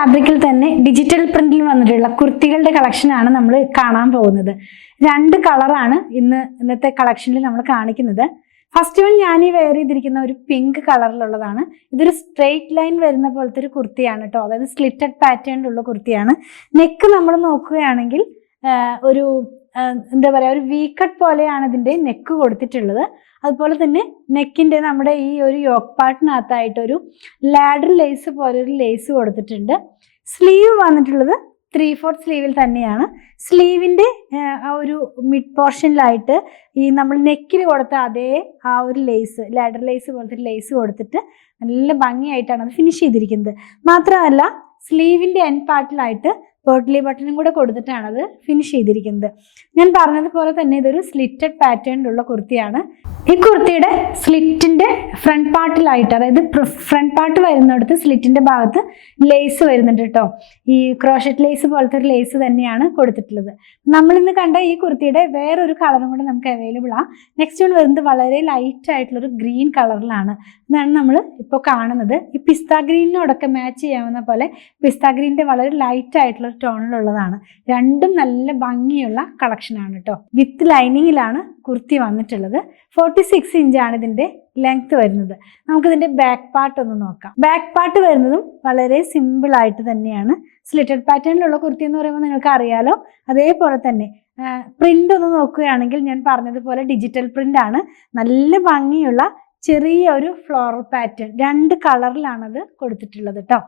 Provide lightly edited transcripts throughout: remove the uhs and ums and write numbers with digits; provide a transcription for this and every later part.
ഫാബ്രിക്കിൽ തന്നെ ഡിജിറ്റൽ പ്രിന്റിൽ വന്നിട്ടുള്ള കുർത്തികളുടെ കളക്ഷനാണ് നമ്മൾ കാണാൻ പോകുന്നത്. 2 കളറാണ് ഇന്നത്തെ കളക്ഷനിൽ നമ്മൾ കാണിക്കുന്നത്. ഫസ്റ്റ് വൺ ഞാൻ ഈ വെയർ ചെയ്തിരിക്കുന്ന ഒരു പിങ്ക് കളറിലുള്ളതാണ്. ഇതൊരു സ്ട്രെയിറ്റ് ലൈൻ വരുന്ന പോലത്തെ ഒരു കുർത്തിയാണ് കേട്ടോ. അതായത് സ്ലിറ്റഡ് പാറ്റേണിലുള്ള കുർത്തിയാണ്. നെക്ക് നമ്മൾ നോക്കുകയാണെങ്കിൽ ഒരു എന്താ പറയുക, ഒരു വി കട്ട് പോലെയാണ് ഇതിൻ്റെ നെക്ക് കൊടുത്തിട്ടുള്ളത്. അതുപോലെ തന്നെ നെക്കിൻ്റെ നമ്മുടെ ഈ ഒരു യോക്ക് പാർട്ടിനകത്തായിട്ടൊരു ലാഡർ ലേസ് പോലെ ഒരു ലേസ് കൊടുത്തിട്ടുണ്ട്. സ്ലീവ് വന്നിട്ടുള്ളത് 3/4 സ്ലീവിൽ തന്നെയാണ്. സ്ലീവിൻ്റെ ആ ഒരു മിഡ് പോർഷനിലായിട്ട് ഈ നമ്മൾ നെക്കിൽ കൊടുത്ത അതേ ആ ഒരു ലേസ്, ലാഡർ ലേസ് പോലത്തെ ലേസ് കൊടുത്തിട്ട് നല്ല ഭംഗിയായിട്ടാണ് അത് ഫിനിഷ് ചെയ്തിരിക്കുന്നത്. മാത്രമല്ല സ്ലീവിൻ്റെ എൻഡ് പാർട്ടിലായിട്ട് പോട്ട്ലി ബട്ടണും കൂടെ കൊടുത്തിട്ടാണ് അത് ഫിനിഷ് ചെയ്തിരിക്കുന്നത്. ഞാൻ പറഞ്ഞതുപോലെ തന്നെ ഇതൊരു സ്ലിറ്റഡ് പാറ്റേണിലുള്ള കുർത്തിയാണ്. ഈ കുർത്തിയുടെ സ്ലിറ്റിൻ്റെ ഫ്രണ്ട് പാർട്ടിലായിട്ട്, അതായത് ഫ്രണ്ട് പാർട്ട് വരുന്നിടത്ത് സ്ലിറ്റിൻ്റെ ഭാഗത്ത് ലേസ് വരുന്നുണ്ട് കേട്ടോ. ഈ ക്രോഷറ്റ് ലേസ് പോലത്തെ ഒരു ലേസ് തന്നെയാണ് കൊടുത്തിട്ടുള്ളത്. നമ്മളിന്ന് കണ്ട ഈ കുർത്തിയുടെ വേറൊരു കളറും കൂടെ നമുക്ക് അവൈലബിൾ ആണ്. നെക്സ്റ്റ് വൺ വരുന്നത് വളരെ ലൈറ്റ് ആയിട്ടുള്ളൊരു ഗ്രീൻ കളറിലാണ്. ഇതാണ് നമ്മൾ ഇപ്പോൾ കാണുന്നത്. ഈ പിസ്ത ഗ്രീനിനോടൊക്കെ മാച്ച് ചെയ്യാവുന്ന പോലെ പിസ്ത ഗ്രീനിൻ്റെ വളരെ ലൈറ്റ് ആയിട്ടുള്ള ടോണിലുള്ളതാണ്. രണ്ടും നല്ല ഭംഗിയുള്ള കളക്ഷനാണ് കേട്ടോ. വിത്ത് ലൈനിങ്ങിലാണ് കുർത്തി വന്നിട്ടുള്ളത്. 46 ഇഞ്ചാണ് ഇതിൻ്റെ ലെങ്ത് വരുന്നത്. നമുക്കിതിൻ്റെ ബാക്ക് പാർട്ട് ഒന്ന് നോക്കാം. ബാക്ക് പാർട്ട് വരുന്നതും വളരെ സിമ്പിൾ ആയിട്ട് തന്നെയാണ്. സ്ലിറ്റഡ് പാറ്റേണിലുള്ള കുർത്തി എന്ന് പറയുമ്പോൾ നിങ്ങൾക്ക് അറിയാലോ. അതേപോലെ തന്നെ പ്രിന്റ് ഒന്ന് നോക്കുകയാണെങ്കിൽ ഞാൻ പറഞ്ഞതുപോലെ ഡിജിറ്റൽ പ്രിന്റ് ആണ്. നല്ല ഭംഗിയുള്ള ചെറിയ ഒരു ഫ്ലോറൽ പാറ്റേൺ 2 കളറിലാണത് കൊടുത്തിട്ടുള്ളത് കേട്ടോ.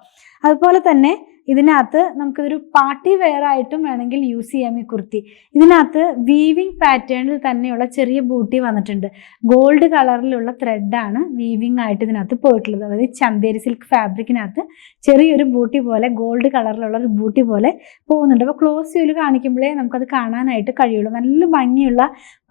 അതുപോലെ തന്നെ ഇതിനകത്ത് നമുക്കിതൊരു പാർട്ടി വെയർ ആയിട്ടും വേണമെങ്കിൽ യൂസ് ചെയ്യാം ഈ കുർത്തി. ഇതിനകത്ത് വീവിങ് പാറ്റേണിൽ തന്നെയുള്ള ചെറിയ ബൂട്ടി വന്നിട്ടുണ്ട്. ഗോൾഡ് കളറിലുള്ള ത്രെഡാണ് വീവിങ് ആയിട്ട് ഇതിനകത്ത് പോയിട്ടുള്ളത്. അതായത് ചന്തേരി സിൽക്ക് ഫാബ്രിക്കിനകത്ത് ചെറിയൊരു ബൂട്ടി പോലെ, ഗോൾഡ് കളറിലുള്ള ഒരു ബൂട്ടി പോലെ പോകുന്നുണ്ട്. അപ്പോൾ ക്ലോസ് വ്യൂവിൽ കാണിക്കുമ്പോഴേ നമുക്കത് കാണാനായിട്ട് കഴിയുള്ളൂ. നല്ല ഭംഗിയുള്ള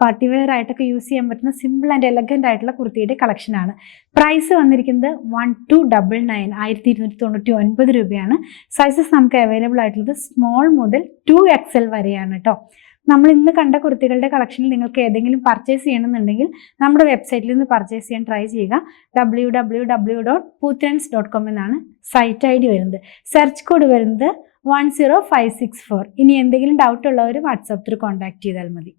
പാർട്ടി വെയർ ആയിട്ടൊക്കെ യൂസ് ചെയ്യാൻ പറ്റുന്ന സിമ്പിൾ ആൻഡ് എലഗൻ്റ് ആയിട്ടുള്ള കുർത്തിയുടെ കളക്ഷനാണ്. പ്രൈസ് വന്നിരിക്കുന്നത് 1299 1299 രൂപയാണ്. സൈസസ് നമുക്ക് അവൈലബിൾ ആയിട്ടുള്ളത് സ്മോൾ മുതൽ 2XL വരെയാണ് കേട്ടോ. നമ്മൾ ഇന്ന് കണ്ട കുർത്തികളുടെ കളക്ഷനിൽ നിങ്ങൾക്ക് ഏതെങ്കിലും പർച്ചേസ് ചെയ്യണമെന്നുണ്ടെങ്കിൽ നമ്മുടെ വെബ്സൈറ്റിൽ നിന്ന് പർച്ചേസ് ചെയ്യാൻ ട്രൈ ചെയ്യുക. www.poothrands.com എന്നാണ് സൈറ്റ് ID വരുന്നത്. സെർച്ച് കോഡ് വരുന്നത് 10564. ഇനി എന്തെങ്കിലും ഡൗട്ട് ഉള്ളവർ വാട്സാപ്പ് ത്രൂ കോൺടാക്ട് ചെയ്താൽ മതി.